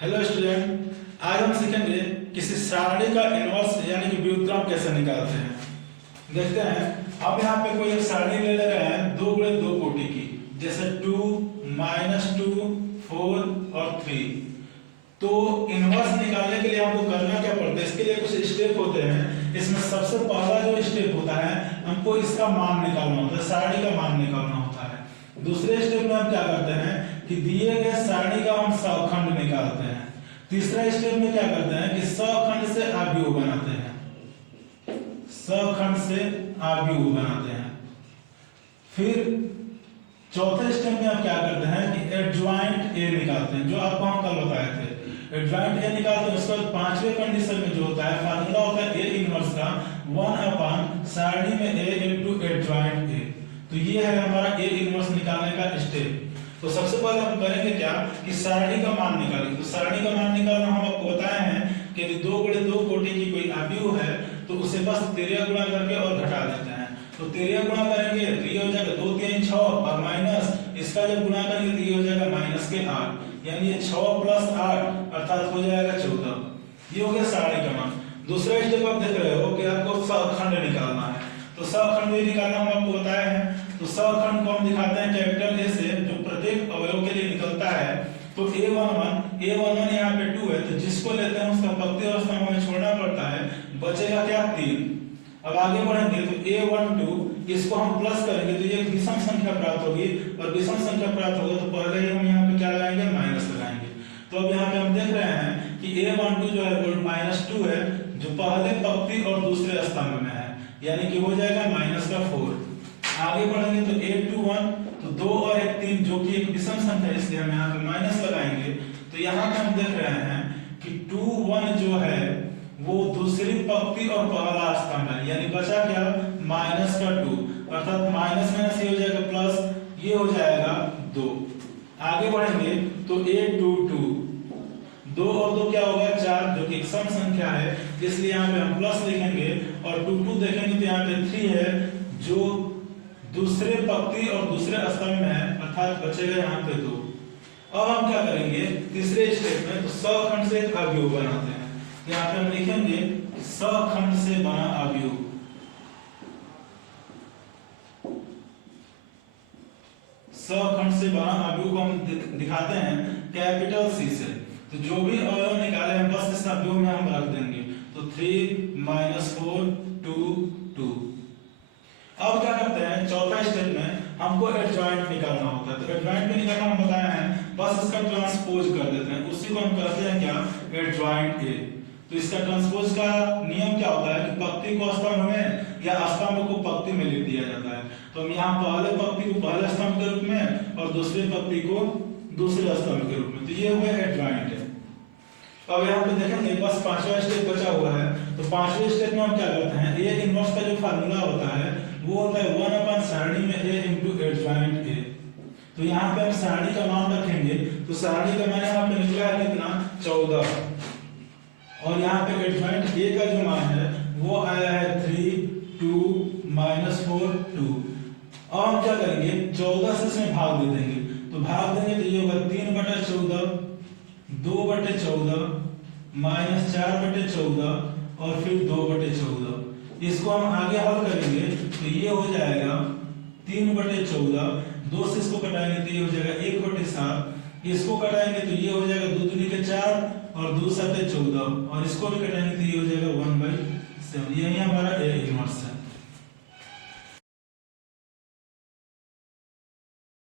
Hello student, आज हम सीखेंगे किसी सारणी का इनवर्स यानी कि व्युत्क्रम कैसे निकालते हैं। देखते हैं। अब यहाँ पे कोई एक सारणी ले रहे हैं 2 गुणे 2 कोटि की, जैसे 2, -2, 4 और 3। तो इनवर्स निकालने के लिए हमको करना क्या पड़ता है, इसके लिए कुछ स्टेप होते हैं। इसमें सबसे पहला जो स्टेप होता है, हमको इसका मान निकालना होता है, सारणी का मान निकालना होता है। दूसरे स्टेप में हम क्या करते हैं कि दिए गए सारणी का हम सखंड निकालते हैं। तीसरा स्टेप में क्या करते हैं कि सखंड से अवयव बनाते हैं, सखंड से अवयव बनाते हैं। फिर चौथे स्टेप में हम क्या करते हैं कि एडजॉइंट ए निकालते हैं, जो आपको हम कल बताए थे। एडजॉइंट ए निकालते हैं, उसके बाद पांचवें कंडीशन में जो होता है फार्मूला होता है ए इनवर्स का 1/, सारणी में ए इनटू एडजॉइंट ए। तो ये है हमारा ए इनवर्स निकालने का स्टेप। तो सबसे पहले हम करेंगे क्या कि सारणी का मान निकालेंगे। तो सारणी का मान निकालना हम आपको बताए हैं कि 2 गुणे 2 कोटि की कोई अवयव है तो उसे बस 13 गुणा करके और घटा देते हैं। तो 13 गुणा करेंगे तो ये हो जाएगा 2 3 6 और माइनस इसका जब गुणा करेंगे तो ये हो जाएगा -8, यानी ये 6 + 8 अर्थात हो जाएगा 14। ये हो गया सारणी का मान। दूसरा स्टेप आप देख रहे हो कि आपको सखंड निकालना है। तो सखंड भी निकालना हम आपको बताए हैं। तो सखंड को हम दिखाते हैं कैपिटल ए से, जो प्रत्येक अवयव के लिए निकलता है। तो a11 यहाँ पे 2 है, तो जिसको लेते हैं उसका पंक्ति अवस्था में हमें छोड़ना पड़ता है, बचेगा क्या 3। अब आगे बढ़ेंगे तो a12 इसको हम प्लस करेंगे तो ये विषम संख्या प्राप्त होगी, और विषम संख्या प्राप्त होगा तो पहले ही हम यहाँ पे क्या लगाएंगे, माइनस लगाएंगे। तो अब यहाँ पे हम देख रहे हैं कि a12 जो है वो -2 है, जो पहले पंक्ति और दूसरे स्तंभ में है, यानी कि हो जाएगा -4। आगे बढ़ेंगे तो a21 तो 2 और 1 3, जो कि एक विषम संख्या है इसलिए हम यहाँ पे माइनस लगाएंगे। तो यहाँ पे हम देख रहे हैं कि 2 1 जो है वो दूसरी पंक्ति और पहला स्तंभ है, यानी बचा क्या -2, अर्थात माइनस माइनस ये हो जाएगा प्लस, ये हो जाएगा 2। आगे बढ़ेंगे तो a22 2 और 2 क्या होगा 4, जो कि एक सम संख्या है इसलिए यहाँ पे हम प्लस लिखेंगे। और 22 देखेंगे तो यहाँ पे 3 है, जो दूसरे पंक्ति और दूसरे स्तंभ में है, अर्थात बचेगा यहाँ पे 2। अब हम क्या करेंगे तीसरे स्टेप में, तो सखंड से एक अवयव बनाते हैं। यहाँ पे हम लिखेंगे सखंड से बना अवयव। सखंड से बना अवयव को हम दिखाते हैं कैपिटल सी से। तो जो भी अवयव निकाले हैं बस इस अवयव में हम रख देंगे। तो 3 -4 2 2। अब क्या करते हैं चौथा स्टेप में हमको एडजॉइंट निकालना होता है। तो एडजॉइंट भी निकालना हम बताए हैं, बस इसका ट्रांसपोज कर देते हैं, उसी को हम कहते हैं क्या एडजॉइंट ए। तो इसका ट्रांसपोज का नियम क्या होता है कि पंक्ति को स्तंभ में या स्तंभ को पंक्ति में लिख दिया जाता है। तो हम यहाँ पहले पंक्ति को पहले स्तंभ के रूप में और दूसरी पंक्ति को दूसरे स्तंभ के रूप में। तो ये हुआ एडजॉइंट है। अब यहाँ पे देखेंगे बस पांचवा स्टेप बचा हुआ है। तो पांचवें स्टेप में हम क्या करते हैं, ए इनवर्स का जो फार्मूला होता है वो होता है 1/, सारणी में a इनटू एडजॉइंट a। तो यहाँ पे हम सारणी का मान रखेंगे। तो सारणी का मान यहाँ पे निकला है कितना 14, और यहाँ पे एडजॉइंट a का जो मान है वो आया है 3 2 -4 2। अब हम क्या करेंगे 14 से इसमें भाग दे देंगे। तो भाग देंगे तो ये होगा 3/14 2/14 -4/14 और फिर 2/14। इसको हम आगे हल करेंगे तो ये हो जाएगा 3/14, 2 से इसको कटाएंगे तो ये हो जाएगा 1/7, इसको कटाएंगे तो ये हो जाएगा 2 दूनी के 4 और 2 7 14, और इसको भी कटाएंगे तो ये हो जाएगा 1/7। यही हमारा ए इनवर्स है।